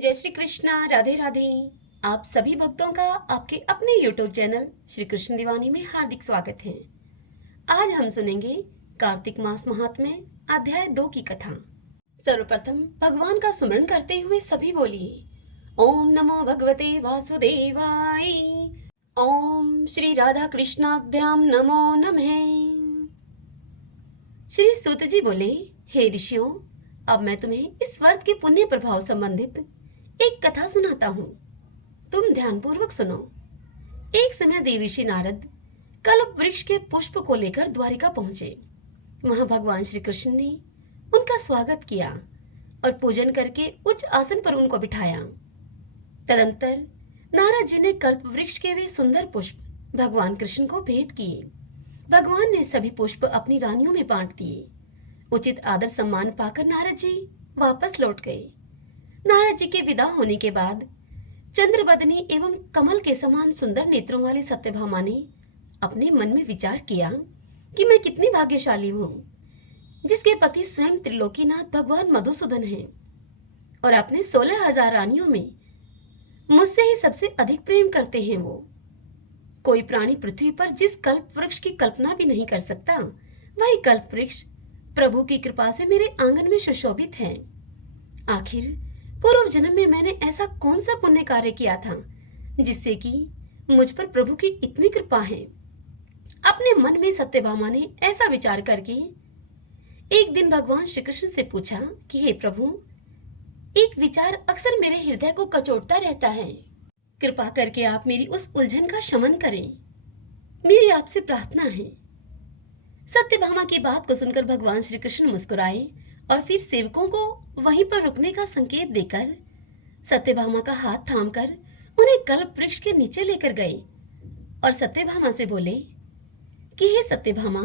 जय श्री कृष्णा। राधे राधे। आप सभी भक्तों का आपके अपने YouTube चैनल श्री कृष्ण दीवानी में हार्दिक स्वागत है। आज हम सुनेंगे कार्तिक मास महात्म्य अध्याय 2 की कथा। सर्वप्रथम भगवान का सुमरण करते हुए सभी बोलिए ओम नमो भगवते वासुदेवाय। ओम श्री राधा कृष्णाभ्याम नमो नमः। श्री सूत जी बोले, हे ऋषियों, अब मैं तुम्हें इस वर्त के पुण्य प्रभाव संबंधित एक कथा सुनाता हूँ। तुम ध्यानपूर्वक सुनो। एक समय देव ऋषि नारद कल्प वृक्ष के पुष्प को लेकर द्वारिका पहुंचे। वहां भगवान श्री कृष्ण ने उनका स्वागत किया और पूजन करके उच्च आसन पर उनको बिठाया। तदंतर नारद जी ने कल्प वृक्ष के वे सुंदर पुष्प भगवान कृष्ण को भेंट किए। भगवान ने सभी पुष्प अपनी रानियों में बांट दिए। उचित आदर सम्मान पाकर नारद जी वापस लौट गए। नारद जी के विदा होने के बाद चंद्रबदनी एवं कमल के समान सुंदर नेत्रों वाली सत्यभामा ने अपने मन में विचार किया कि मैं कितनी भाग्यशाली हूँ, जिसके पति स्वयं त्रिलोकीनाथ भगवान मधुसूदन हैं और अपने 16,000 रानियों में मुझसे ही सबसे अधिक प्रेम करते हैं। वो कोई प्राणी पृथ्वी पर जिस कल्प वृक्ष की कल्पना भी नहीं कर सकता, वही कल्प वृक्ष प्रभु की कृपा से मेरे आंगन में सुशोभित है। आखिर पूर्व जन्म में मैंने ऐसा कौन सा पुण्य कार्य किया था जिससे कि मुझ पर प्रभु की इतनी कृपा है। अपने मन में सत्यभामा ने ऐसा विचार करके एक दिन भगवान श्री कृष्ण से पूछा कि हे प्रभु, एक विचार अक्सर मेरे हृदय को कचोटता रहता है। कृपा करके आप मेरी उस उलझन का शमन करें। मेरी आपसे प्रार्थना है। सत्यभामा की बात को सुनकर भगवान श्री कृष्ण मुस्कुराए और फिर सेवकों को वहीं पर रुकने का संकेत देकर सत्यभामा का हाथ थामकर उन्हें कल्प वृक्ष के नीचे लेकर गए और सत्यभामा से बोले कि हे सत्यभामा,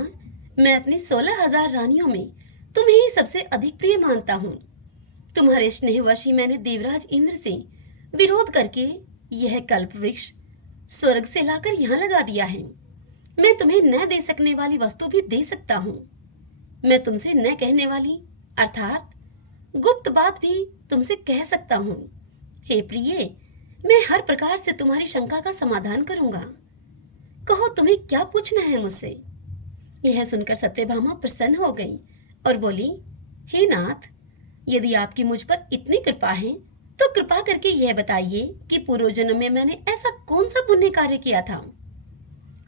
मैं अपनी 16,000 रानियों में तुम्हें ही सबसे अधिक प्रिय मानता हूँ। तुम्हारे स्नेहवश ही मैंने देवराज इंद्र से विरोध करके यह कल्प वृक्ष स्वर्ग से लाकर यहाँ लगा दिया है। मैं तुम्हें न दे सकने वाली वस्तु भी दे सकता हूँ। मैं तुमसे न कहने वाली अर्थात गुप्त बात भी तुमसे कह सकता हूँ। हे प्रिय, मैं हर प्रकार से तुम्हारी शंका का समाधान करूंगा। कहो, तुम्हें क्या पूछना है मुझसे? यह सुनकर सत्यभामा प्रसन्न हो गई और बोली, हे नाथ, यदि आपकी मुझ पर इतनी कृपा है तो कृपा करके यह बताइए कि पूर्व जन्म में मैंने ऐसा कौन सा पुण्य कार्य किया था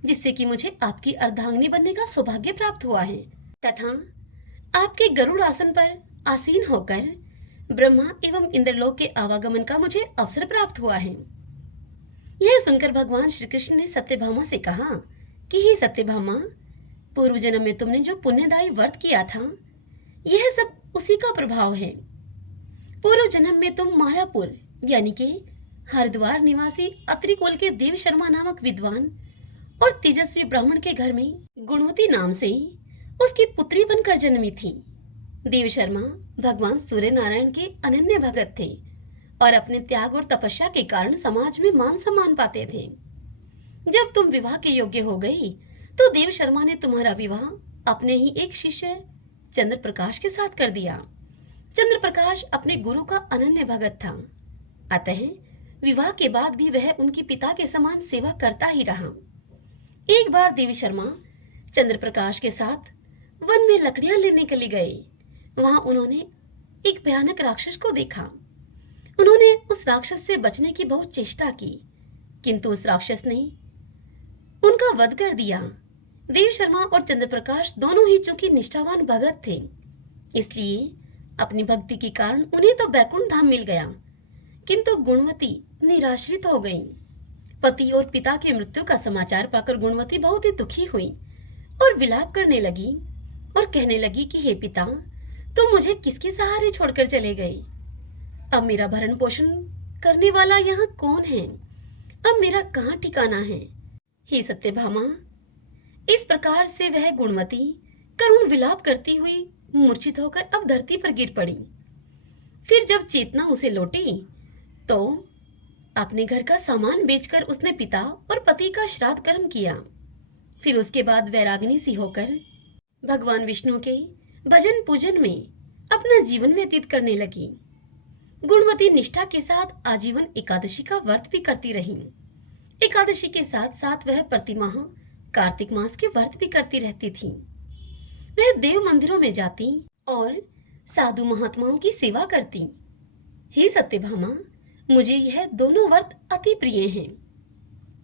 जिससे कि मुझे आपकी अर्धांगिनी बनने का सौभाग्य प्राप्त हुआ है तथा आपके गरुड़ आसन पर आसीन होकर ब्रह्मा एवं इंद्रलोक के आवागमन का मुझे अवसर प्राप्त हुआ है। यह सुनकर भगवान श्री कृष्ण ने सत्यभामा से कहा कि हे सत्यभामा, पूर्व जन्म में तुमने जो पुण्यदायी व्रत किया था, यह सब उसी का प्रभाव है। पूर्व जन्म में तुम मायापुर यानी कि हरिद्वार निवासी अत्रि कुल के देव शर्मा नामक विद्वान और तेजस्वी ब्राह्मण के घर में गुणवती नाम से उसकी पुत्री बनकर जन्मी थी। देव शर्मा भगवान सूर्य नारायण के अनन्य भगत थे और अपने त्याग और तपस्या के कारण समाज में मान सम्मान पाते थे। जब तुम विवाह के योग्य हो गई तो देव शर्मा ने तुम्हारा विवाह अपने ही एक शिष्य चंद्र प्रकाश के साथ कर दिया। चंद्र प्रकाश अपने गुरु का अनन्य भगत था, अतः विवाह के बाद भी वह उनके पिता के समान सेवा करता ही रहा। एक बार देवी शर्मा चंद्र प्रकाश के साथ वन में लकड़ियां लेने के लिए गए। वहां उन्होंने एक भयानक राक्षस को देखा। उन्होंने उस राक्षस से बचने की बहुत चेष्टा की, किंतु उस राक्षस ने उनका वध कर दिया। देव शर्मा और चंद्र प्रकाश दोनों ही चूंकि निष्ठावान भगत थे, इसलिए अपनी भक्ति के कारण उन्हें तो बैकुंठ धाम मिल गया, किंतु गुणवती निराश्रित हो गई। पति और पिता की मृत्यु का समाचार पाकर गुणवती बहुत ही दुखी हुई और विलाप करने लगी और कहने लगी कि हे पिता, तुम मुझे किसके सहारे छोड़कर चले गए? अब मेरा भरण पोषण करने वाला यहाँ कौन है? अब मेरा कहाँ ठिकाना है? हे सत्यभामा, इस प्रकार से वह गुणवती करुण विलाप करती हुई मूर्छित होकर अब धरती पर गिर पड़ी। फिर जब चेतना उसे लौटी तो अपने घर का सामान बेचकर उसने पिता और पति का श्राद्ध कर्म किया। फिर उसके बाद वैराग्नी सी होकर भगवान विष्णु के भजन पूजन में अपना जीवन व्यतीत करने लगी। गुणवती निष्ठा के साथ आजीवन एकादशी का व्रत भी करती रही। एकादशी के साथ साथ वह प्रतिमाह कार्तिक मास के व्रत भी करती रहती थी। वह देव मंदिरों में जाती और साधु महात्माओं की सेवा करती। हे सत्यभामा, मुझे यह दोनों व्रत अति प्रिय हैं,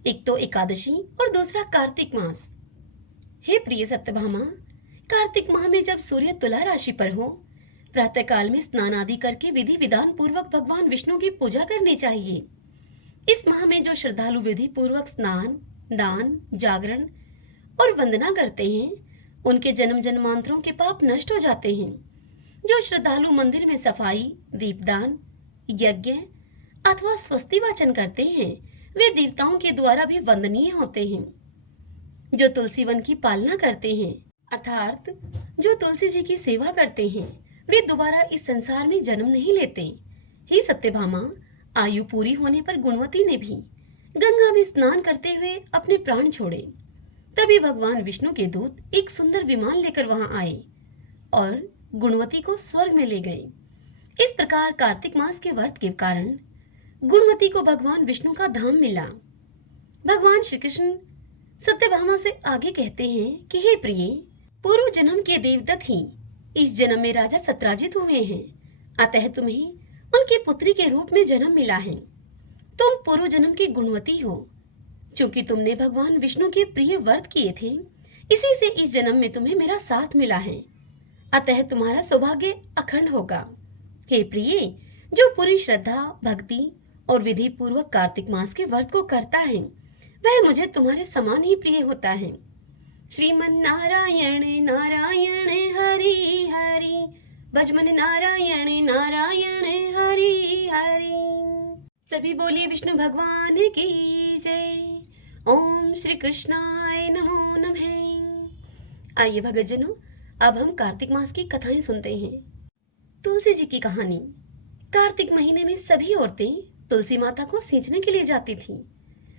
एक तो एकादशी और दूसरा कार्तिक मास। हे प्रिय सत्यभामा, कार्तिक माह में जब सूर्य तुला राशि पर हो, प्रातः काल में स्नान आदि करके विधि विधान पूर्वक भगवान विष्णु की पूजा करनी चाहिए। इस माह में जो श्रद्धालु विधि पूर्वक स्नान, दान, जागरण और वंदना करते हैं, उनके जन्म जन्मांतरों के पाप नष्ट हो जाते हैं। जो श्रद्धालु मंदिर में सफाई, दीपदान, यज्ञ अथवा स्वस्ति वाचन करते हैं, वे देवताओं के द्वारा भी वंदनीय होते हैं। जो तुलसी वन की पालना करते हैं, अर्थात जो तुलसी जी की सेवा करते हैं, वे दोबारा इस संसार में जन्म नहीं लेते। हे सत्यभामा, आयु पूरी होने पर गुणवती ने भी गंगा में स्नान करते हुए अपने प्राण छोड़े। तभी भगवान विष्णु के दूत एक सुंदर विमान लेकर वहां आए और गुणवती को स्वर्ग में ले गए। इस प्रकार कार्तिक मास के व्रत के कारण गुणवती को भगवान विष्णु का धाम मिला। भगवान श्री कृष्ण सत्यभामा से आगे कहते हैं कि हे प्रिय, पूर्व जन्म के देवदत्त ही इस जन्म में राजा सत्राजित हुए हैं, अतः तुम्हें उनकी पुत्री के रूप में जन्म मिला है। तुम पूर्व जन्म की गुणवती हो। चूंकि तुमने भगवान विष्णु के प्रिय व्रत किए थे, इसी से इस जन्म में तुम्हें मेरा साथ मिला है, अतः तुम्हारा सौभाग्य अखंड होगा। हे प्रिय, जो पूरी श्रद्धा, भक्ति और विधि पूर्वक कार्तिक मास के व्रत को करता है, वह मुझे तुम्हारे समान ही प्रिय होता है। श्रीमन नारायण नारायण हरि हरि, भजमन नारायण नारायण हरि हरि। सभी बोलिए विष्णु भगवान की जय। ओम श्री कृष्णाय नमो नमः। आइए भगतजनों, अब हम कार्तिक मास की कथाएं सुनते हैं। तुलसी जी की कहानी। कार्तिक महीने में सभी औरतें तुलसी माता को सींचने के लिए जाती थीं।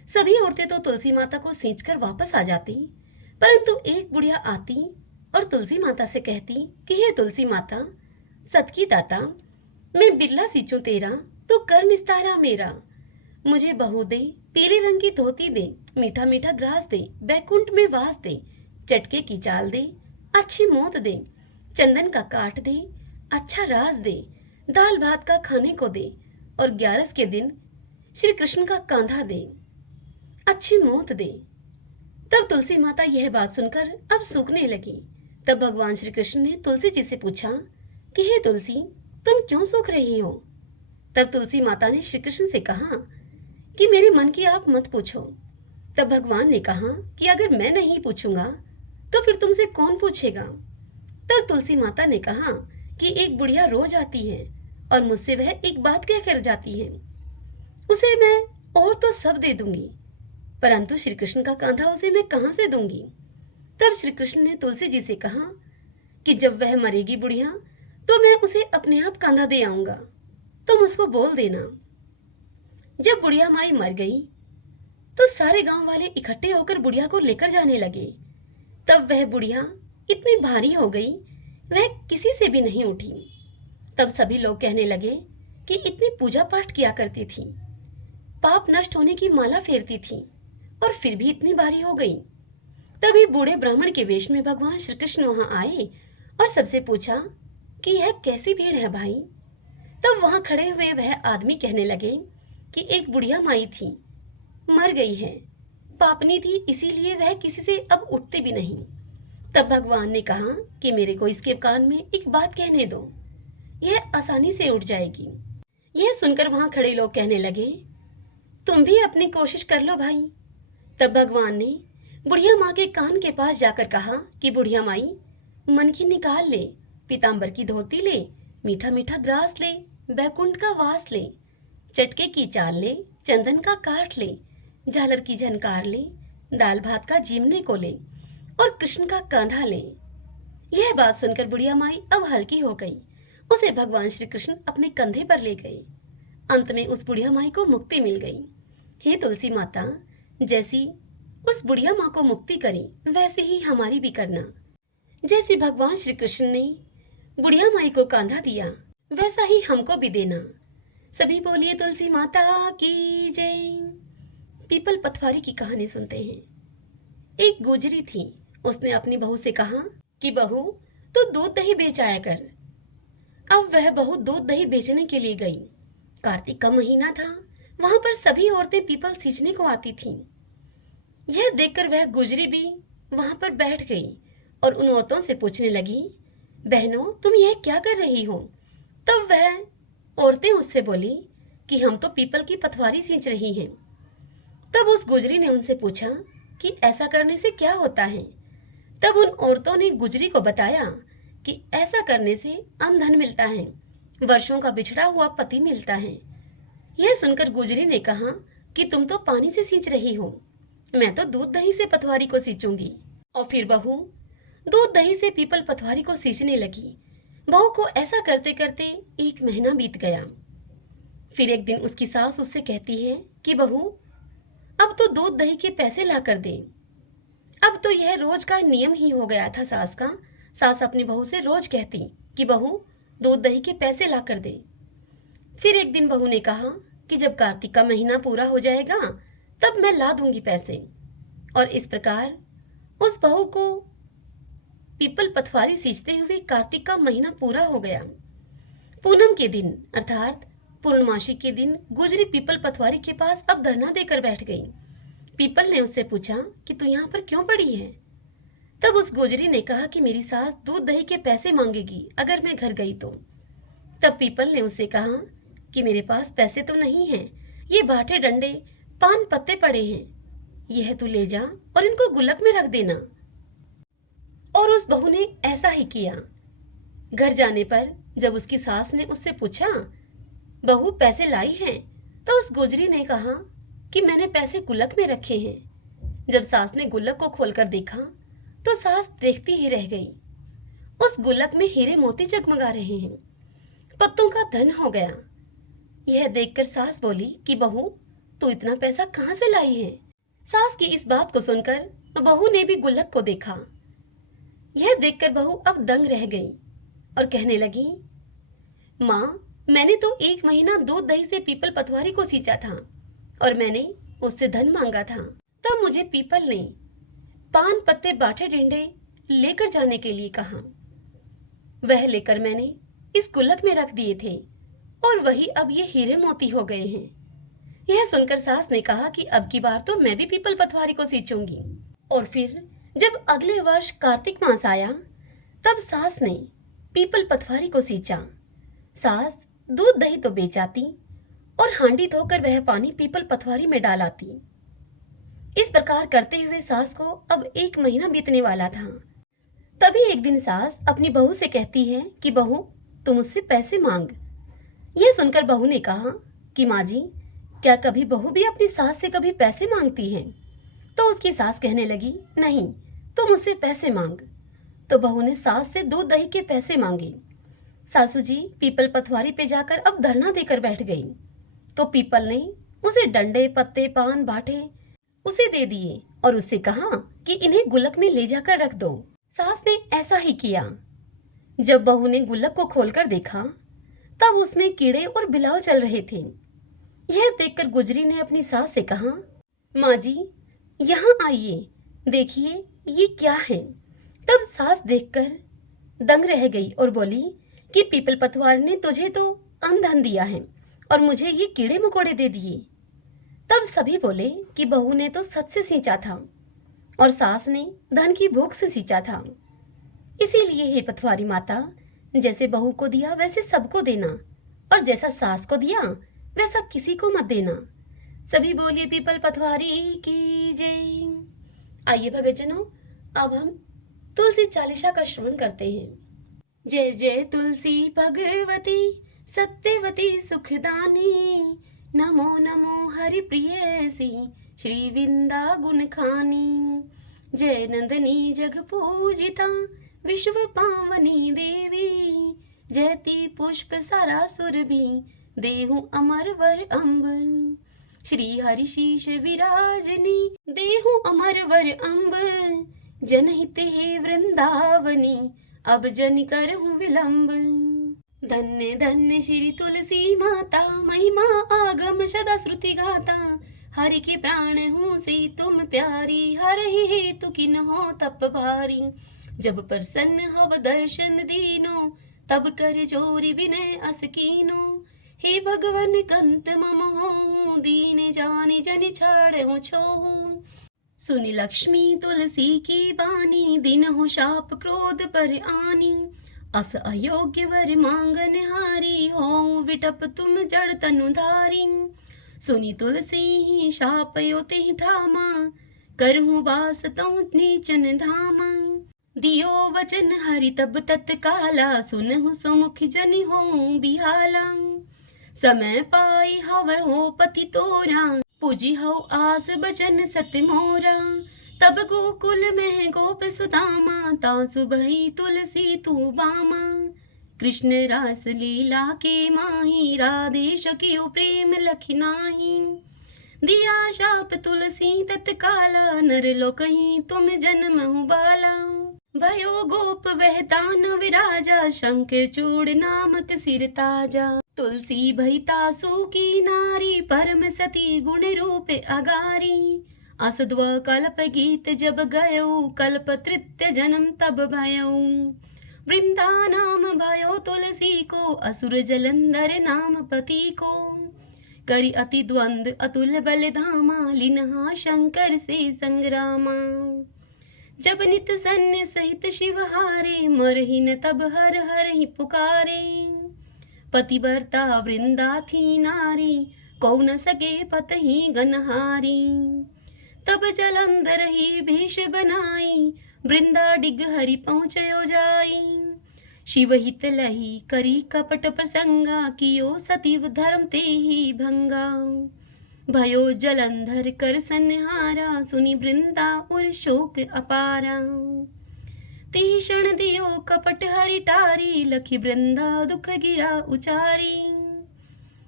सभी औरतें तो तुलसी माता को सींचकर वापस आ जाती, परंतु एक बुढ़िया आती और तुलसी माता से कहती कि हे तुलसी माता, सत की दाता, मैं बिरला सींचूं तेरा, तो कर निस्तारा मेरा। मुझे बहू दे, पीले रंग की धोती दे, मीठा मीठा ग्रास दे, बैकुंठ में वास दे, चटके की चाल दे, अच्छी मौत दे, चंदन का काट दे, अच्छा राज दे, दाल भात का खाने को दे, और 11 के दिन श्री कृष्ण का कांधा दे, अच्छी मौत दे। तब तुलसी माता यह बात सुनकर अब सूखने लगी। तब भगवान श्री कृष्ण ने तुलसी जी से पूछा कि हे तुलसी, तुम क्यों सूख रही हो? तब तुलसी माता ने श्री कृष्ण से कहा कि मेरे मन की आप मत पूछो। तब भगवान ने कहा कि अगर मैं नहीं पूछूंगा तो फिर तुमसे कौन पूछेगा? तब तुलसी माता ने कहा कि एक बुढ़िया रोज आती है और मुझसे वह एक बात कह कर जाती है, उसे मैं और तो सब दे दूंगी, परंतु श्री कृष्ण का कांधा उसे मैं कहां से दूंगी? तब श्री कृष्ण ने तुलसी जी से कहा कि जब वह मरेगी बुढ़िया, तो मैं उसे अपने आप कांधा दे आऊंगा, तुम उसको बोल देना। जब बुढ़िया माई मर गई तो सारे गांव वाले इकट्ठे होकर बुढ़िया को लेकर जाने लगे। तब वह बुढ़िया इतनी भारी हो गई, वह किसी से भी नहीं उठी। तब सभी लोग कहने लगे कि इतनी पूजा पाठ किया करती थी, पाप नष्ट होने की माला फेरती थी, और फिर भी इतनी भारी हो गई। तभी बूढ़े ब्राह्मण के वेश में भगवान श्री कृष्ण वहां आए और सबसे पूछा कि यह कैसी भीड़ है भाई? तब वहां खड़े हुए वह आदमी कहने लगे कि एक बुढ़िया माई थी, मर गई है, पापनी थी, इसीलिए वह किसी से अब उठते भी नहीं। तब भगवान ने कहा कि मेरे को इसके कान में एक बात कहने दो, यह आसानी से उठ जाएगी। यह सुनकर वहां खड़े लोग कहने लगे, तुम भी अपनी कोशिश कर लो भाई। तब भगवान ने बुढ़िया माँ के कान के पास जाकर कहा कि बुढ़िया माई, मन की निकाल ले, पीतांबर की धोती ले, मीठा मीठा ग्रास ले, बैकुंठ का वास ले, चटके की चाल ले, चंदन का काट ले, झालर की झनकार ले, दाल भात का जीमने को ले, और कृष्ण का कांधा ले। यह बात सुनकर बुढ़िया माई अब हल्की हो गई। उसे भगवान श्री कृष्ण अपने कंधे पर ले गए। अंत में उस बुढ़िया माई को मुक्ति मिल गई। हे तुलसी माता, जैसी उस बुढ़िया माँ को मुक्ति करी, वैसे ही हमारी भी करना। जैसे भगवान श्री कृष्ण ने बुढ़िया माई को कांधा दिया, वैसा ही हमको भी देना। सभी बोलिए तुलसी माता की जय। पीपल पथवारी की कहानी सुनते हैं। एक गुजरी थी। उसने अपनी बहू से कहा कि बहू, तू दूध दही बेच आया कर। अब वह बहू दूध दही बेचने के लिए गई। कार्तिक का महीना था। वहां पर सभी औरतें पीपल सींचने को आती थीं। यह देखकर वह गुजरी भी वहां पर बैठ गई और उन औरतों से पूछने लगी, बहनों, तुम यह क्या कर रही हो? तब वह औरतें उससे बोली कि हम तो पीपल की पथवारी सींच रही हैं। तब उस गुजरी ने उनसे पूछा कि ऐसा करने से क्या होता है। तब उन औरतों ने गुजरी को बताया कि ऐसा करने से अनधन मिलता है, वर्षों का बिछड़ा हुआ पति मिलता है। यह सुनकर गुजरी ने कहा कि तुम तो पानी से सींच रही हो, मैं तो दूध दही से पथवारी को सींचूंगी। और फिर बहू दूध दही से पीपल पथवारी को सींचने लगी। बहू को ऐसा करते करते 1 महीना बीत गया। फिर एक दिन उसकी सास उससे कहती है कि बहू, अब तो दूध दही के पैसे ला कर दे। अब तो यह रोज का नियम ही हो गया था सास का। सास अपनी बहू से रोज कहती कि बहू, दूध दही के पैसे ला कर दे। फिर एक दिन बहू ने कहा कि जब कार्तिक का महीना पूरा हो जाएगा तब मैं ला दूंगी पैसे। और इस प्रकार उस बहू को पीपल पथवारी सींचते हुए कार्तिक का महीना पूरा हो गया। पूनम के दिन अर्थात पूर्णमासी के दिन गुजरी पीपल पथवारी के पास अब धरना देकर बैठ गई। पीपल ने उससे पूछा कि तू यहाँ पर क्यों पड़ी है? तब उस गुजरी ने कहा कि मेरी सास दूध दही के पैसे मांगेगी अगर मैं घर गई तो। तब पीपल ने उससे कहा कि मेरे पास पैसे तो नहीं हैं, ये बाटे डंडे पान पत्ते पड़े हैं, यह तू ले जा और इनको गुल्लक में रख देना। और उस बहू ने ऐसा ही किया। घर जाने पर जब उसकी सास ने उससे पूछा, बहू पैसे लाई हैं? तो उस गुजरी ने कहा कि मैंने पैसे गुल्लक में रखे हैं। जब सास ने गुल्लक को खोलकर देखा तो सास देखती ही रह गई। उस गुल्लक में हीरे मोती जगमगा रहे हैं, पत्तों का धन हो गया। यह देखकर सास बोली कि बहू, तू इतना पैसा कहाँ से लाई है? सास की इस बात को सुनकर बहू ने भी गुल्लक को देखा। यह देखकर बहू अब दंग रह गई और कहने लगी, माँ, मैंने तो 1 महीना दूध दही से पीपल पथवारी को सींचा था और मैंने उससे धन मांगा था। तब मुझे पीपल ने पान पत्ते बाटे डिंडे लेकर जाने के लिए कहा। वह लेकर मैंने इस गुल्लक में रख दिए थे और वही अब ये हीरे मोती हो गए हैं। यह सुनकर सास ने कहा कि अब की बार तो मैं भी पीपल पथवारी को सींचूंगी। और फिर जब अगले वर्ष कार्तिक मास आया तब सास ने पीपल पथवारी को सींचा। सास दूध दही तो बेच आती और हांडी धोकर वह पानी पीपल पथवारी में डाल आती। इस प्रकार करते हुए सास को अब 1 महीना बीतने वाला था। तभी एक दिन सास अपनी बहू से कहती है कि बहू, तुम मुझसे पैसे मांग। यह सुनकर बहू ने कहा कि माँ जी, क्या कभी बहू भी अपनी सास से कभी पैसे मांगती है? तो उसकी सास कहने लगी, नहीं, तुम मुझसे पैसे मांग। तो बहू ने सास से दूध दही के पैसे मांगे। सासू जी पीपल पथवारी पे जाकर अब धरना देकर बैठ गई। तो पीपल ने उसे डंडे पत्ते पान बाटे उसे दे दिए और उससे कहा कि इन्हें गुल्लक में ले जाकर रख दो। सास ने ऐसा ही किया। जब बहू ने गुल्लक को खोलकर देखा तब उसमें कीड़े और बिलाव चल रहे थे। यह देखकर गुजरी ने अपनी सास से कहा, माँ जी, यहाँ आइए, देखिए ये क्या है। तब सास देखकर दंग रह गई और बोली कि पीपल पथवार ने तुझे तो अनधन दिया है और मुझे ये कीड़े मकोड़े दे दिए। तब सभी बोले कि बहू ने तो सच से सींचा था और सास ने धन की भूख से सींचा था। इसीलिए हे पथवारी माता, जैसे बहू को दिया वैसे सबको देना और जैसा सास को दिया वैसा किसी को मत देना। सभी बोलिए पीपल पथवारी की जय। आइए भगतजनों, अब हम तुलसी चालीसा का श्रवण करते हैं। जय जय तुलसी भगवती सत्यवती सुखदानी, नमो नमो हरि प्रियसी श्री विंदा गुण खानी। जय नंदनी जग पूजिता विश्व पावनी देवी, जयति पुष्प सारा सुरभि देहु अमर वर अम्ब। श्री हरि शीश विराजनी देहु अमर वर अम्ब, जनहित हे वृंदावनी अब जन करहु विलंब। धन्य धन्य श्री तुलसी माता, महिमा आगम सदा श्रुति गाता। हरि के प्राण हूँ से तुम प्यारी, हर ही हेतु किन हो तप भारी। जब प्रसन्न हव दर्शन दीनो, तब कर जोरी विनय अस कीनो। हे भगवन कंत मम हो, दीन जानि जनि छाड़हु छोहु। सुनि लक्ष्मी तुलसी की बानी, दिन हो शाप क्रोध पर आनी। अस अयोग्य वर मांगन हारी, हो विटप तुम जड़ तनु धारी। सुनि तुलसी ही शाप यो तिहि ठामा, करहु बास तहु नीचन धामा। दियो वचन हरि तब तत्काला, सुनहु सुमुख जनि हो बिहाला। समय पाई हव हो पति तोरा, पूजी हो आस बचन सत्य मोरा। तब गोकुल में गोप सुदामा, तासु भई तुलसी तू बामा। कृष्ण रास लीला के माही, राधे सखियो प्रेम लखि नाही। दिया शाप तुलसी तत्काला, नर लोकहि तुम जन्महु बाला। भयो गोप वह दानव राजा, शंख चूड़ नामक सिर ताजा। तुलसी भई तासु की नारी, परम सती गुण रूप अगारी। असद्व कल्प गीत जब गयो, कल्प तृतीय जन्म तब भयो। वृंदा नाम भयो तुलसी को, असुर जलंधर नाम पति को। करि अति द्वंद अतुल बल धामा, लिन्हा शंकर से संग्रामा। जब नित सन्य सहित शिव हारे, मरहि न तब हर हर ही पुकारे। पतिव्रता वृंदा थी नारी, को न सके पतहि गनहारी। तब जलंधर ही भेष बनाई, वृंदा डिग हरि पहुँचयो जाई। शिव हित लही करी कपट प्रसंगा, कियो सतीव धर्म ते ही भंगा। भयो जलंधर कर संहारा, सुनि वृंदा उर शोक अपारा। तिहि क्षण दियो कपट हरि टारी, लखी वृंदा दुख गिरा उचारी।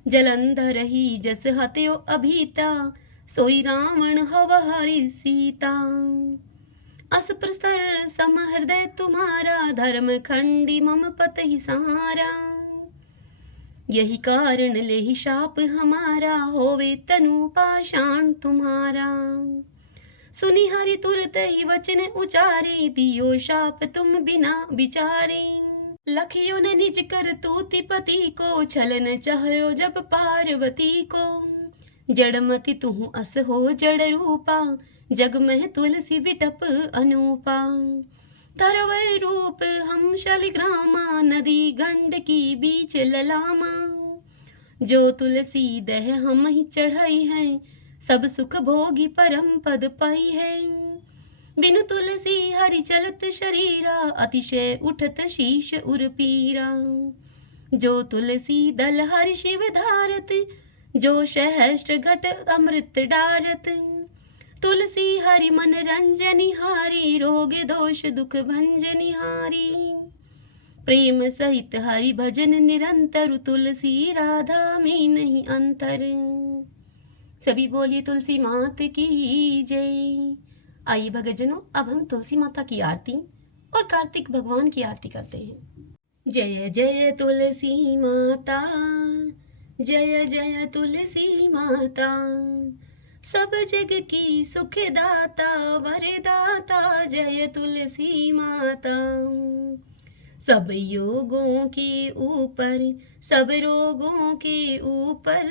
जलंधर ही जस हत्यो अभीता, सोई रावण हव हरि सीता। अस प्रस्तर सम हृदय तुम्हारा, धर्म खंडी मम पत ही सहारा। यही कारण लेहि शाप हमारा, होवे तनु पाषाण तुम्हारा। सुनि हरि तुरत ही वचन उचारे, दियो शाप तुम बिना विचारे। लखियो न निज कर तूति पति को, छलन चाहयो जब पार्वती को। जड़मति तुहु अस हो जड़ रूपा, जग में तुलसी विटप अनूपा। धरवै रूप हम शलिग्रामा, नदी गंड की बीच ललामा। जो तुलसी दह हम ही चढ़ई है, सब सुख भोगी परम पद पाई है। बिनु तुलसी हरि चलत शरीरा, अतिशय उठत शीश उर पीरा। जो तुलसी दल हरि शिव धारत, जो सहस्त्र घट अमृत डारत। तुलसी हरि मन रंजनी हारी, रोग दोष दुख भंजनी हारी। प्रेम सहित हरि भजन निरंतर, तुलसी राधा में नहीं अंतर। सभी बोलिए तुलसी मात की जय। आइए भक्तजनों, अब हम तुलसी माता की आरती और कार्तिक भगवान की आरती करते हैं। जय जय तुलसी माता, जय जय तुलसी माता। सब जग की सुखदाता, वरदाता, जय तुलसी माता। सब योगों के ऊपर, सब रोगों के ऊपर,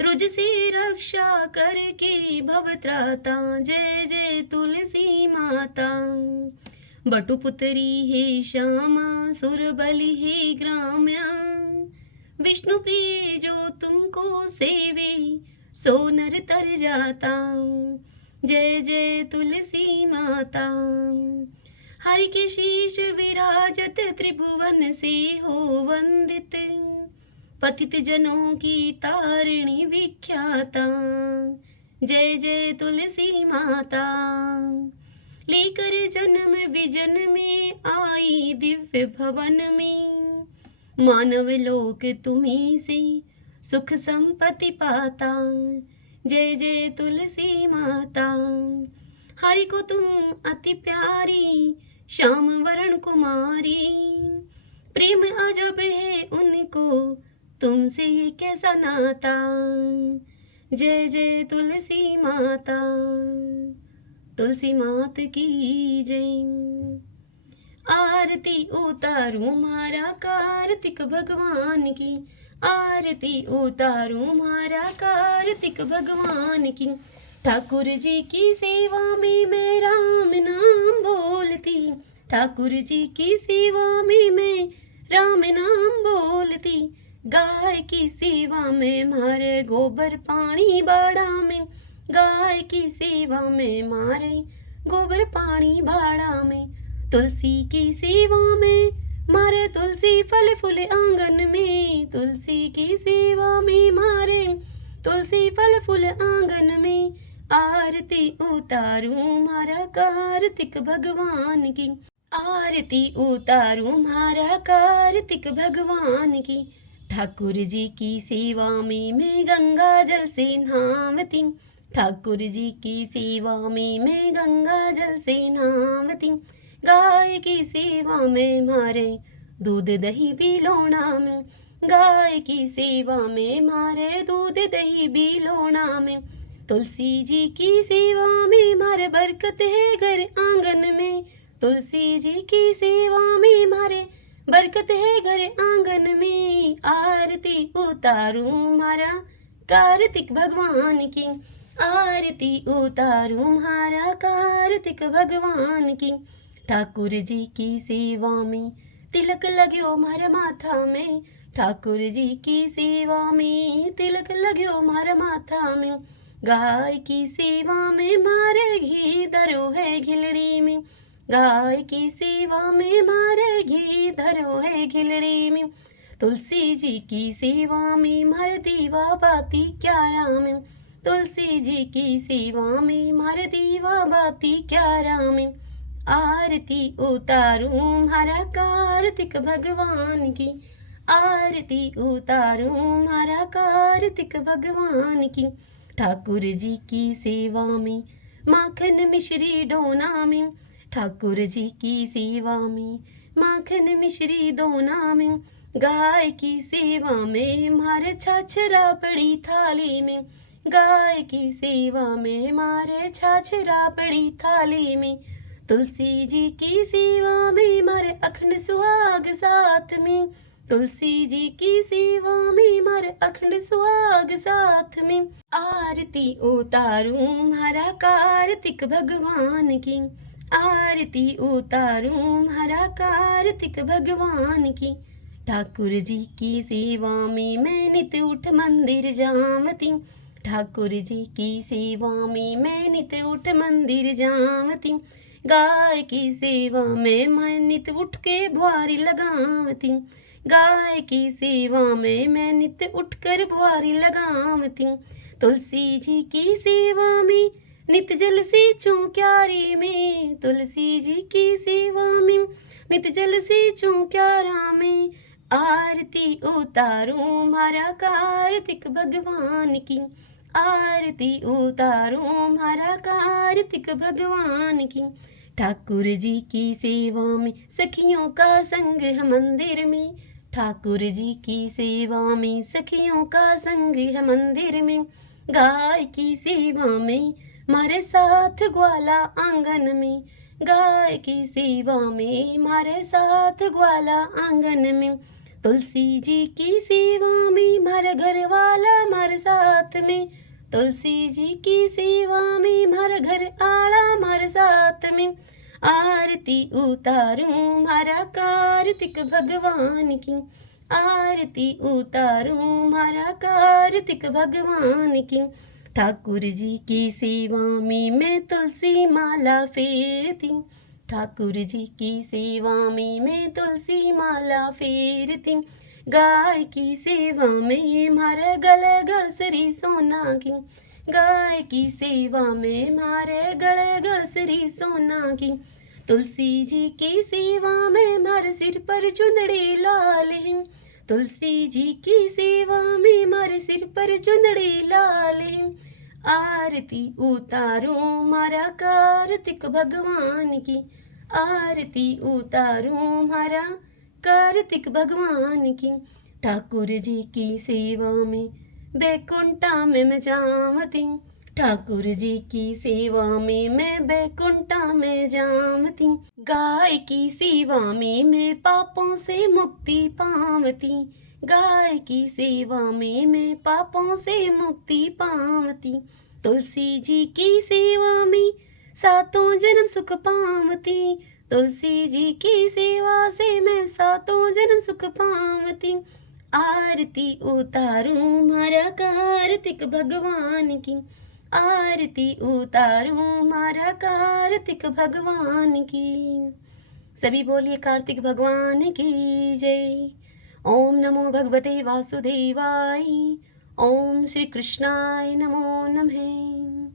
रुज से रक्षा करके भवत्राता, जय जय तुलसी माता। बटुपुत्री हे श्यामा, सुर बलि हे ग्राम्या। विष्णु प्रिय जो तुमको सेवे, सो नर तर जाता, जय जय तुलसी माता। हरि के शीश विराजत, त्रिभुवन से हो वंदित, पतित जनों की तारिणी विख्याता, जय जय तुलसी माता। लेकर जन्म विजन में आई, दिव्य भवन में, मानव लोक तुम्हीं से सुख संपत्ति पाता, जय जय तुलसी माता। हरि को तुम अति प्यारी, श्याम वरण कुमारी, प्रेम अजब है उनको, तुमसे ये कैसा नाता। जय जय तुलसी माता, तुलसी मात की जय। आरती उतारूं मारा कार्तिक भगवान की, आरती उतारूं मारा कार्तिक भगवान की। ठाकुर जी की सेवा में मैं राम नाम बोलती, ठाकुर जी की सेवा में मैं राम नाम बोलती। गाय की सेवा में मारे गोबर पानी बाड़ा में, गाय की सेवा में मारे गोबर पानी बाड़ा में। तुलसी की सेवा में मारे तुलसी फल फूल आंगन में, तुलसी की सेवा में मारे तुलसी फल फूल आंगन में। आरती उतारूं मारा कार्तिक भगवान की, आरती उतारूं मारा कार्तिक भगवान की। ठाकुर जी की सेवा में मैं गंगा जल से नहावती, ठाकुर जी की सेवा में मैं गंगा जल से नहावती। गाय की सेवा में मारे दूध दही बिलोना में, गाय की सेवा में मारे दूध दही बिलोना में। तुलसी जी की सेवा में मारे बरकत है घर आंगन में, तुलसी जी की सेवा में मारे बरकत है घर आंगन में। आरती उतारूं मारा कार्तिक भगवान की, आरती उतारूं मारा कार्तिक भगवान की। ठाकुर जी की सेवा में तिलक लगो मारा माथा में, ठाकुर जी की सेवा में तिलक लगो मारा माथा में। गाय की सेवा में मारे घी धरो है घिलड़ी में, गाय की सेवा में मारे घी धरो है घिलड़ी में। तुलसी जी की सेवा में मारे दीवा बाती क्यारा में, तुलसी जी की सेवा में मारे दीवा बाती क्यारा में। आरती उतारूं मारा कार्तिक भगवान की, आरती उतारूं मारा कार्तिक भगवान की। ठाकुर जी की सेवा में माखन मिश्री डोना में, ठाकुर जी की सेवा में माखन मिश्री दोना में। गाय की सेवा में मारे छाछरा पड़ी थाली में, गाय की सेवा में मारे छाछरा पड़ी थाली में। तुलसी जी की सेवा में मारे अखंड सुहाग साथ में, तुलसी जी की सेवा में मारे अखंड सुहाग साथ में। आरती उतारूं मारा कार्तिक भगवान की, आरती उतारूं मारा कार्तिक भगवान की। ठाकुर जी की सेवा में मैं नित उठ मंदिर जावती, ठाकुर जी की सेवा में मैं नित उठ मंदिर जावती। गाय की सेवा में मैं नित उठ के बुआरी लगावती, गाय की सेवा में मैं नित उठकर बुआरी लगावती। तुलसी जी की सेवा में नित जल से क्यारी में, तुलसी जी की सेवा में नित जल से क्यारा में। आरती उतारूं मारा कार्तिक भगवान की, आरती उतारूं मारा कार्तिक भगवान की। ठाकुर जी की सेवा में सखियों का संग है मंदिर में, ठाकुर जी की सेवा में सखियों का संग है मंदिर में। गाय की सेवा में मारे साथ ग्वाला आंगन में, गाय की सेवा में मारे साथ ग्वाला आंगन में। तुलसी जी की सेवा में मारे घर वाला मारे साथ में, तुलसी जी की सेवा में मारे घर आला मारे साथ में। आरती उतारूं मारा कार्तिक भगवान की, आरती उतारूं मारा कार्तिक भगवान की। ठाकुर जी की सेवा में मैं तुलसी माला फेरती, ठाकुर जी की सेवा में मैं तुलसी माला फेरती। गाय की सेवा में मारे गले गलसरी सोना की, गाय की सेवा में मारे गले गलसरी सोना की। तुलसी जी की सेवा में मारे सिर पर चुंदड़ी लाल है, तुलसी जी की सेवा में मारे सिर पर चुंदड़ी लाल है। आरती उतारूं मारा कार्तिक भगवान की, आरती उतारूं मारा कार्तिक भगवान की। ठाकुर जी की सेवा में बैकुंठा में मैं जावती। ठाकुर जी की सेवा में मैं बैकुंठा में जावती। गाय की सेवा में मैं पापों से मुक्ति पावती। गाय की सेवा में मैं पापों से मुक्ति पावती। तुलसी जी की सेवा में सातों जन्म सुख पावती। तुलसी जी की सेवा से मैं सातों जन्म सुख पावती। आरती उतारूं मारा कार्तिक भगवान की। आरती उतारूं मारा कार्तिक भगवान की। सभी बोलिए कार्तिक भगवान की जय। ओम नमो भगवते वासुदेवाय। ओम श्री कृष्णाय नमो नमः।